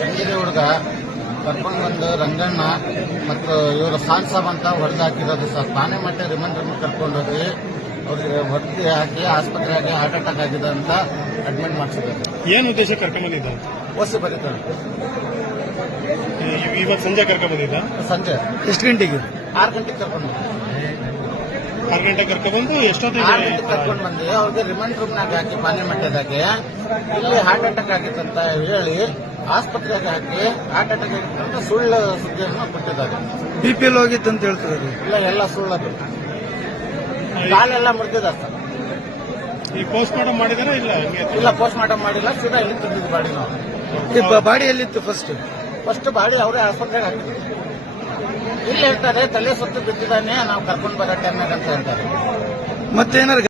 ಚಂಗೇರಿ ಹುಡುಗ ಕರ್ಕೊಂಡು ಬಂದು ರಂಗಣ್ಣ ಮತ್ತು ಇವರು ಸಾನ್ ಸಾಬ್ ಅಂತ ಹೊಡೆದು ಹಾಕಿರೋದು ಸರ್. ಪಾನೆಮಟ್ಟೆ ರಿಮಾಂಡ್ ಕರ್ಕೊಂಡೋಗಿ ಅವ್ರಿಗೆ ಹೊಡೆದು ಹಾಕಿ ಆಸ್ಪತ್ರೆಗೆ ಹಾರ್ಟ್ ಅಟ್ಯಾಕ್ ಆಗಿದೆ ಅಂತ ಅಡ್ಮಿಟ್ ಮಾಡಿಸಿದ್ದಾರೆ. ಏನು ಉದ್ದೇಶ ಕರ್ಕೊಂಡ್ಬಂದಿದ್ದ? ಓಸಿ ಬರೀತಾರೆ. ಇವತ್ತು ಸಂಜೆ ಕರ್ಕೊಂಡ್ಬಂದಿದ್ದ? ಸಂಜೆ ಎಷ್ಟು ಗಂಟೆಗೆ? 6 ಗಂಟೆಗೆ ಕರ್ಕೊಂಡು 6 ಗಂಟೆಗೆ ಕರ್ಕೊಂಡ್ಬಂದು ಎಷ್ಟೊತ್ತಿಗೆ ಕರ್ಕೊಂಡು ಬಂದು ಅವ್ರಿಗೆ ರಿಮಾಂಡ್ ರೂಮ್ನಾಗ ಹಾಕಿ ಪಾನೆಮಟ್ಟೆದಾಗೆ ಇಲ್ಲಿ ಹಾರ್ಟ್ ಅಟ್ಯಾಕ್ ಆಗಿತ್ತು ಅಂತ ಹೇಳಿ ಆಸ್ಪತ್ರೆಗೆ ಹಾಕಿ ಹಾರ್ಟ್ ಅಟ್ಯಾಕ್ ಆಗಿತ್ತು ಅಂತ ಸುಳ್ಳು ಸುದ್ದಿಯನ್ನು ಕೊಟ್ಟಿದ್ದಾರೆ. BPL ಹೋಗಿತ್ತು ಅಂತ ಹೇಳ್ತಾರೆ. ಇಲ್ಲ, ಎಲ್ಲ ಸುಳ್ಳದು. ಕಾಲೆಲ್ಲ ಮುರಿದಿದೆ ಸರ್. ಈ ಪೋಸ್ಟ್ ಮಾರ್ಟಮ್ ಮಾಡಿದಾರ? ಇಲ್ಲ, ಪೋಸ್ಟ್ ಮಾರ್ಟಮ್ ಮಾಡಿಲ್ಲ. ಸೀದಾ ಇಲ್ಲಿ ತಂದಿದ್ದು ಬಾಡಿ ನಾವು. ಬಾಡಿ ಎಲ್ಲಿತ್ತು? ಫಸ್ಟ್ ಬಾಡಿ ಅವರೇ ಆಸ್ಪತ್ರೆಗೆ ಹಾಕಿದ್ರು. ಇಲ್ಲಿ ಹೇಳ್ತಾರೆ ತಲೆ ಸುತ್ತು ಬಿದ್ದಿದ್ದಾನೆ, ನಾವು ಕರ್ಕೊಂಡು ಬರೋ ಟೈಮ್ನಾಗ ಅಂತ ಹೇಳ್ತಾರೆ. ಮತ್ತೇನಾರು